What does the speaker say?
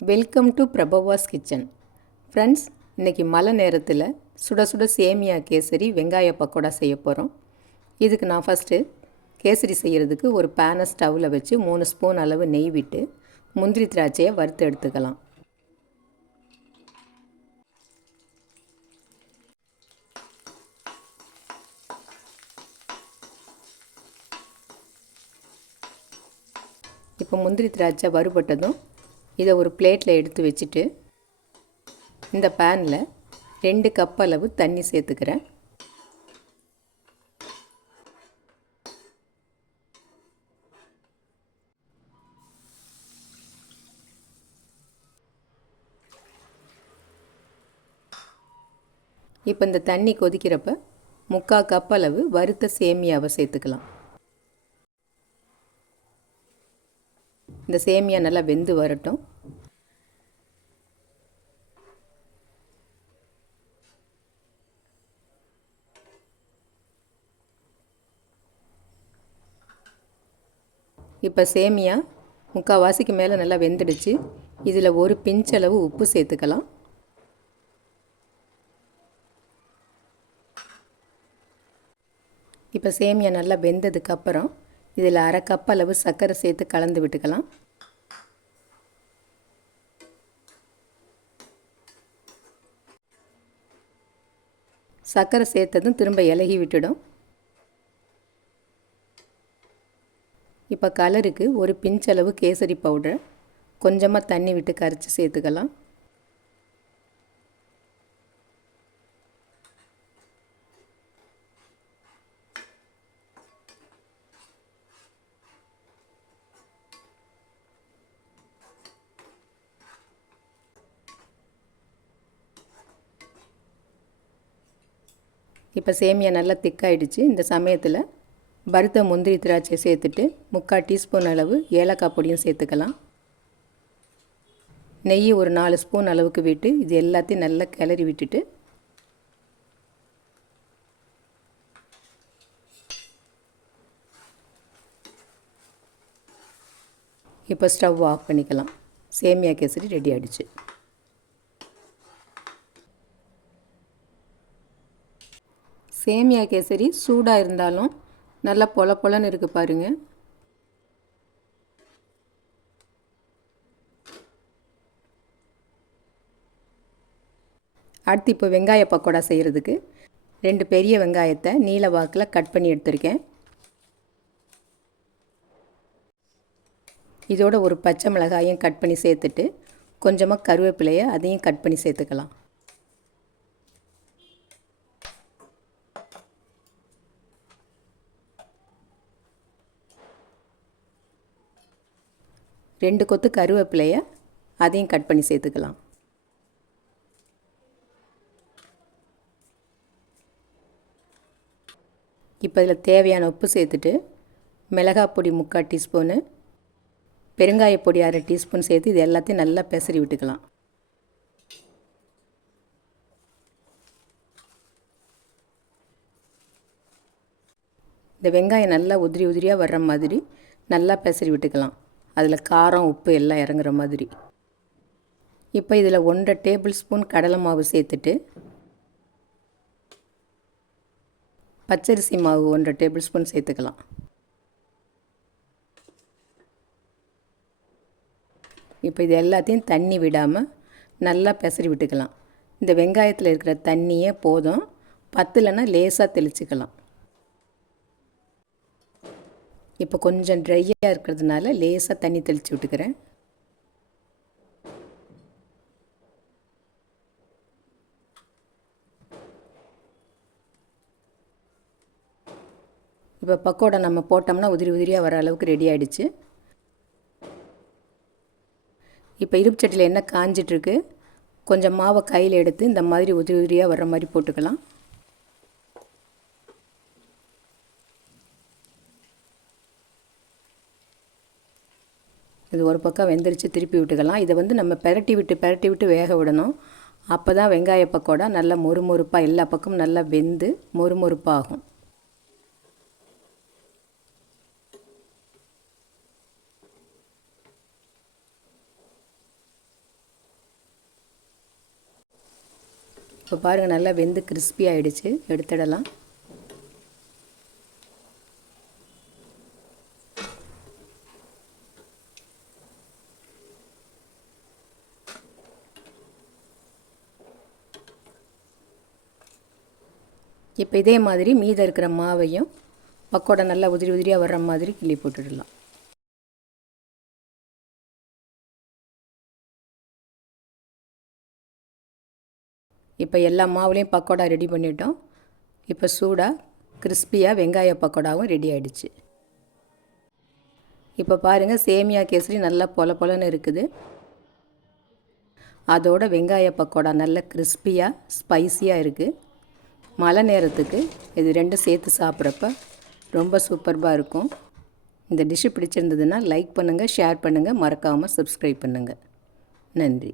Welcome to Prabhava's kitchen friends இன்றைக்கி மழை நேரத்தில் சுட சுட சேமியா கேசரி வெங்காய பக்கோடா செய்ய போகிறோம் இதுக்கு நான் ஃபஸ்ட்டு கேசரி செய்கிறதுக்கு ஒரு பேனை ஸ்டவ்வில் வச்சு மூணு ஸ்பூன் அளவு நெய் விட்டு முந்திரி திராட்சையை வறுத்து எடுத்துக்கலாம். இப்போ முந்திரி திராட்சை வறுபட்டதும் இதை ஒரு பிளேட்டில் எடுத்து வச்சுட்டு இந்த பேனில் ரெண்டு கப் அளவு தண்ணி சேர்த்துக்கிறேன். இப்போ இந்த தண்ணி கொதிக்கிறப்ப முக்கால் கப் அளவு வறுத்த சேமியாவை சேர்த்துக்கலாம். இந்த சேமியா நல்லா வெந்து வரட்டும். இப்போ சேமியா முக்கால்வாசிக்கு மேலே நல்லா வெந்துடுச்சு. இதில் ஒரு பிஞ்சளவு உப்பு சேர்த்துக்கலாம். இப்போ சேமியா நல்லா வெந்ததுக்கப்புறம் இதில் அரை கப் அளவு சர்க்கரை சேர்த்து கலந்து விட்டுக்கலாம். சர்க்கரை சேர்த்ததும் திரும்ப இலகி விட்டுடும். இப்போ கலருக்கு ஒரு பிஞ்சளவு கேசரி பவுடர். கொஞ்சமாக தண்ணி விட்டு கரைச்சி சேர்த்துக்கலாம். இப்போ சேமியா நல்லா திக்காயிடுச்சு இந்த சமயத்தில் வறுத்த முந்திரி திராட்சை சேர்த்துட்டு முக்கால் டீஸ்பூன் அளவு ஏலக்காய் பொடியும் சேர்த்துக்கலாம். நெய் ஒரு நாலு ஸ்பூன் அளவுக்கு விட்டு இது எல்லாத்தையும் நல்லா கிளறி விட்டுட்டு இப்போ ஸ்டவ் ஆஃப் பண்ணிக்கலாம். சேமியா கேசரி ரெடி ஆகிடுச்சு சேமியா கேசரி சூடாக இருந்தாலும் நல்லா பொல பொலன்னு இருக்குது பாருங்கள் அடுத்து இப்போ வெங்காய பக்கோடா செய்கிறதுக்கு ரெண்டு பெரிய வெங்காயத்தை நீல வாக்கில் கட் பண்ணி எடுத்திருக்கேன். இதோட ஒரு பச்சை மிளகாயும் கட் பண்ணி சேர்த்துட்டு கொஞ்சமாக கருவேப்பிலையை அதையும் கட் பண்ணி சேர்த்துக்கலாம். ரெண்டு கொத்து கருவேப்பிலையை அதையும் கட் பண்ணி சேர்த்துக்கலாம். இப்போ இதில் தேவையான உப்பு சேர்த்துட்டு மிளகாய் பொடி முக்கால் டீஸ்பூனு பெருங்காய பொடி அரை டீஸ்பூன் சேர்த்து இது எல்லாத்தையும் நல்லா பெசரி விட்டுக்கலாம். இந்த வெங்காயம் நல்லா உதிரி உதிரியாக வர்ற மாதிரி நல்லா பெசரி விட்டுக்கலாம். அதில் காரம் உப்பு எல்லாம் இறங்குற மாதிரி. இப்போ இதில் ஒன்றரை டேபிள் ஸ்பூன் கடலை மாவு சேர்த்துட்டு பச்சரிசி மாவு ஒன்றரை டேபிள் ஸ்பூன் சேர்த்துக்கலாம். இப்போ இது எல்லாத்தையும் தண்ணி விடாமல் நல்லா பெசரி விட்டுக்கலாம். இந்த வெங்காயத்தில் இருக்கிற தண்ணியே போதும். பத்துலன்னா லேசாக தெளிச்சுக்கலாம். இப்போ கொஞ்சம் ட்ரையாக இருக்கிறதுனால லேசாக தண்ணி தெளித்து விட்டுக்கிறேன். இப்போ பக்கோடா நம்ம போட்டோம்னா உதிரி உதிரியாக வர அளவுக்கு ரெடி ஆகிடுச்சு இப்போ இருப்பு சட்டியில் என்ன காஞ்சிட்ருக்கு கொஞ்சம் மாவை கையில் எடுத்து இந்த மாதிரி உதிரி உதிரியாக வர்ற மாதிரி போட்டுக்கலாம். இது ஒரு பக்கம் வெந்துருச்சு திருப்பி விட்டுக்கலாம். இதை வந்து நம்ம பெரட்டி விட்டு பெரட்டி விட்டு வேக விடணும். அப்போ தான் வெங்காய பக்கோடா நல்லா மொறுமொறுப்பாக எல்லா பக்கமும் நல்லா வெந்து மொறுமொறுப்பாகும். இப்போ பாருங்கள் நல்லா வெந்து கிறிஸ்பி ஆகிடுச்சு எடுத்துடலாம். இப்போ இதே மாதிரி மீதம் இருக்கிற மாவையும் பக்கோடா நல்லா உதிரி உதிரியாக வர்ற மாதிரி கிள்ளி போட்டுடலாம். இப்போ எல்லா மாவுலேயும் பக்கோடா ரெடி பண்ணிட்டோம். இப்போ சூடாக கிறிஸ்பியாக வெங்காய பக்கோடாவும் ரெடி ஆகிடுச்சு இப்போ பாருங்கள் சேமியா கேசரி நல்லா பொல பொலன்னு இருக்குது. அதோட வெங்காய பக்கோடா நல்ல கிறிஸ்பியாக ஸ்பைஸியாக இருக்குது மழை நேரத்துக்கு இது ரெண்டும் சேர்த்து சாப்பிட்றப்ப ரொம்ப சூப்பர்பாக இருக்கும். இந்த டிஷ்ஷு பிடிச்சிருந்ததுன்னா லைக் பண்ணுங்கள் ஷேர் பண்ணுங்கள் மறக்காமல் சப்ஸ்கிரைப் பண்ணுங்கள் நன்றி.